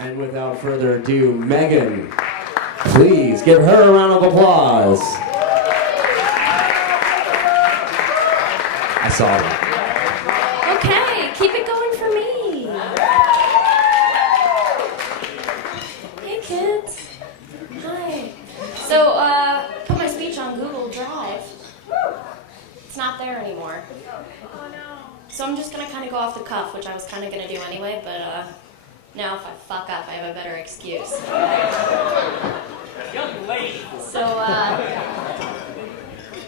And without further ado, Megan, please give her a round of applause. I saw that. Okay, keep it going for me. Hey kids. Hi. So, put my speech on Google Drive. It's not there anymore. Oh no. So I'm just gonna kind of go off the cuff, which I was kind of gonna do anyway, but now if I fuck up, I have a better excuse. Young lady. So,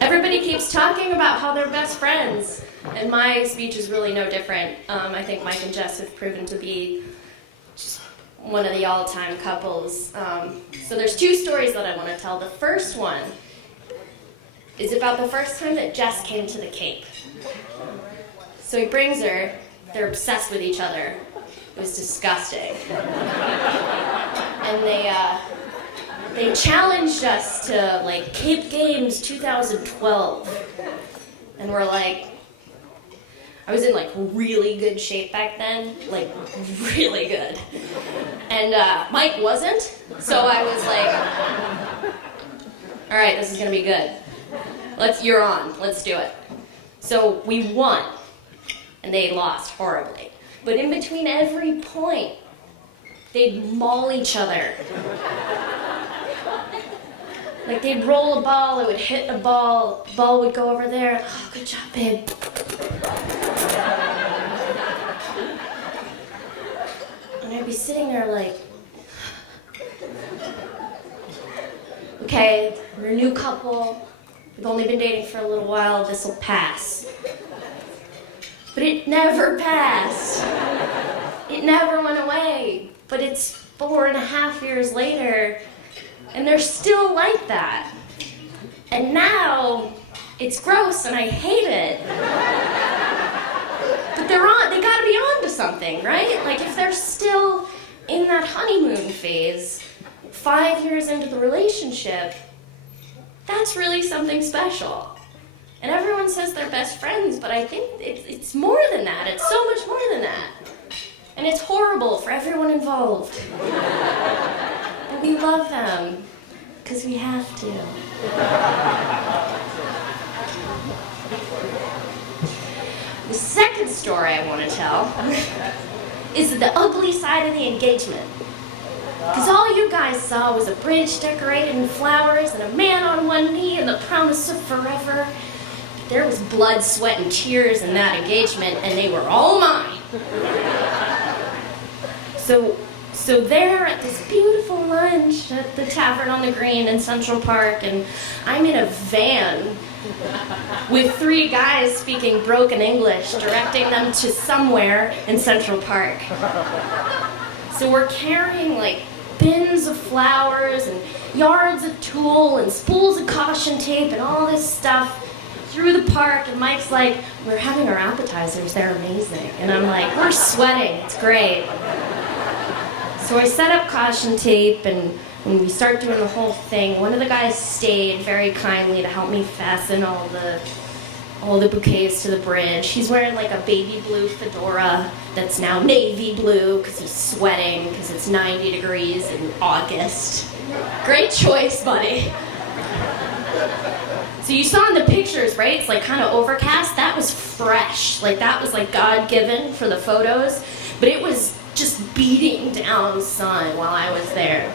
everybody keeps talking about how they're best friends, and my speech is really no different. I think Mike and Jess have proven to be just one of the all-time couples. So there's two stories that I want to tell. The first one is about the first time that Jess came to the Cape. So he brings her, they're obsessed with each other. It was disgusting. And they challenged us to, like, Cape Games 2012. And we're like, I was in, like, really good shape back then. Like, really good. And Mike wasn't. So I was like, all right, this is gonna be good. You're on, let's do it. So we won. And they lost horribly. But in between every point, they'd maul each other. Like, they'd roll a ball, it would hit a ball, the ball would go over there. Oh, good job, babe. And I'd be sitting there like, okay, we're a new couple, we've only been dating for a little while, this'll pass. But it never passed. It never went away. But it's 4.5 years later, and they're still like that. And now, it's gross and I hate it. But they gotta be on to something, right? Like, if they're still in that honeymoon phase, 5 years into the relationship, that's really something special. And everyone says they're best friends, but I think it's more than that. It's so much more than that. And it's horrible for everyone involved. But we love them, because we have to. The second story I want to tell is the ugly side of the engagement. Because all you guys saw was a bridge decorated in flowers and a man on one knee and the promise of forever. There was blood, sweat, and tears in that engagement, and they were all mine. So there at this beautiful lunch at the Tavern on the Green in Central Park, and I'm in a van with 3 guys speaking broken English, directing them to somewhere in Central Park. So we're carrying, like, bins of flowers and yards of tulle and spools of caution tape and all this stuff through the park, and Mike's like, we're having our appetizers, they're amazing. And I'm like, we're sweating, it's great. So I set up caution tape, and when we start doing the whole thing, one of the guys stayed very kindly to help me fasten all the bouquets to the bridge. He's wearing like a baby blue fedora that's now navy blue because he's sweating because it's 90 degrees in August. Great choice, buddy. So you saw in the pictures, right? It's like kind of overcast. That was fresh. Like, that was like God-given for the photos. But it was just beating down sun while I was there.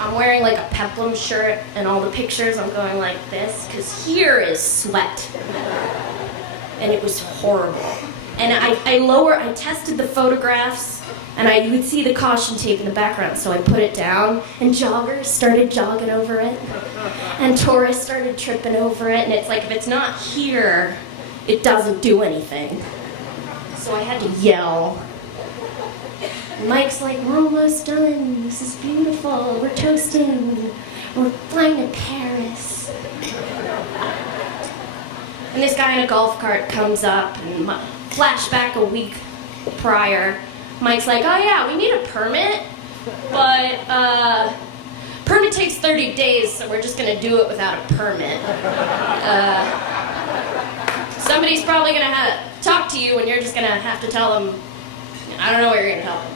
I'm wearing like a peplum shirt, and all the pictures I'm going like this, because here is sweat. And it was horrible. And I tested the photographs, and you would see the caution tape in the background, so I put it down, and joggers started jogging over it, and tourists started tripping over it, and it's like, if it's not here, it doesn't do anything. So I had to yell. And Mike's like, we're almost done, this is beautiful, we're toasting, we're flying to Paris. And this guy in a golf cart comes up, and flashback a week prior, Mike's like, oh yeah, we need a permit, but permit takes 30 days, so we're just gonna do it without a permit. Somebody's probably gonna talk to you, and you're just gonna have to tell them, I don't know what you're gonna tell them.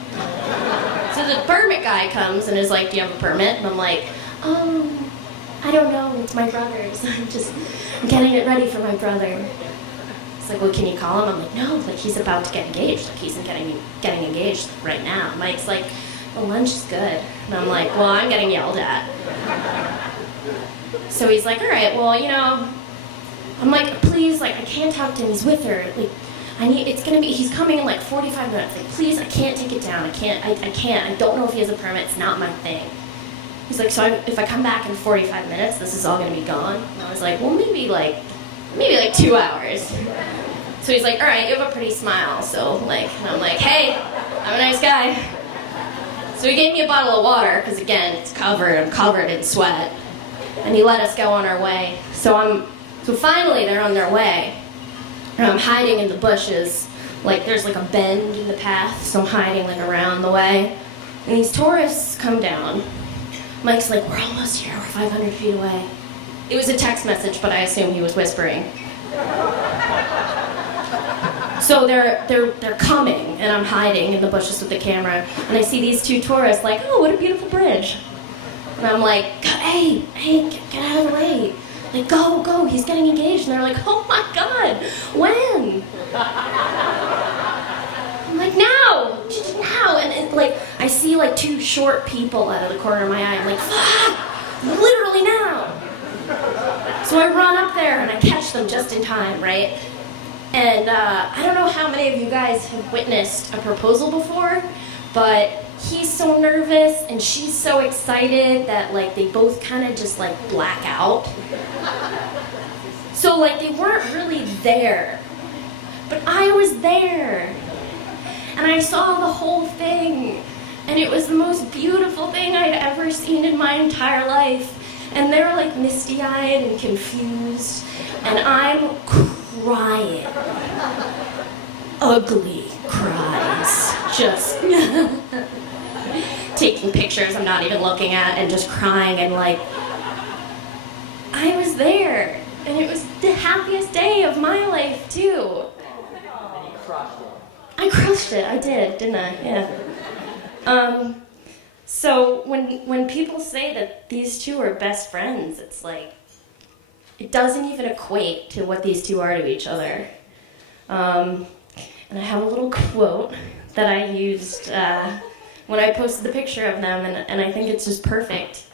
So the permit guy comes and is like, do you have a permit? And I'm like, I don't know, it's my brother's. I'm getting it ready for my brother. It's like, well, can you call him? I'm like, no, like he's about to get engaged. Like he's getting engaged right now. Mike's like, the lunch is good. And I'm like, well, I'm getting yelled at. So he's like, all right, well, I'm like, please, like I can't talk to him. He's with her. Like, he's coming in like 45 minutes. Like, please, I can't take it down. I can't. I don't know if he has a permit. It's not my thing. He's like, so if I come back in 45 minutes, this is all gonna be gone? And I was like, well, maybe like 2 hours. So he's like, all right, you have a pretty smile. So like, and I'm like, hey, I'm a nice guy. So he gave me a bottle of water, because again, I'm covered in sweat. And he let us go on our way. So finally they're on their way. And I'm hiding in the bushes. Like there's like a bend in the path, so I'm hiding like around the way. And these tourists come down. Mike's like, we're almost here, we're 500 feet away. It was a text message, but I assume he was whispering. So they're coming, and I'm hiding in the bushes with the camera, and I see these two tourists like, oh, what a beautiful bridge. And I'm like, hey, get out of the way. Like, go, he's getting engaged. And they're like, oh my God, when? I'm like, now. And like, I see like two short people out of the corner of my eye. I'm like, fuck, literally now. So I run up there and I catch them just in time, right? And I don't know how many of you guys have witnessed a proposal before, but he's so nervous and she's so excited that like they both kind of just like black out. So like they weren't really there, but I was there. And I saw the whole thing, and it was the most beautiful thing I'd ever seen in my entire life. And they're like misty-eyed and confused, and I'm crying. Ugly cries. Just taking pictures I'm not even looking at and just crying, and like, I was there, and it was the happiest day of my life too. I crushed it. I did, didn't I? Yeah. So when people say that these two are best friends, it's like, it doesn't even equate to what these two are to each other. And I have a little quote that I used when I posted the picture of them, and I think it's just perfect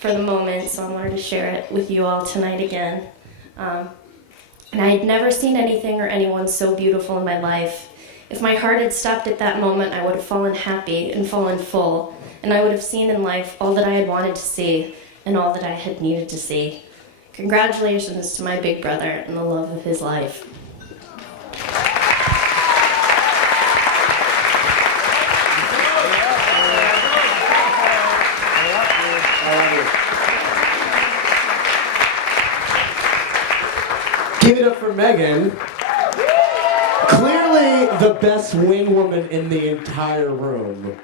for the moment, so I wanted to share it with you all tonight again. And I had never seen anything or anyone so beautiful in my life. If my heart had stopped at that moment, I would have fallen happy and fallen full, and I would have seen in life all that I had wanted to see and all that I had needed to see. Congratulations to my big brother and the love of his life. Give it up for Megan. Clearly the best wing woman in the entire room.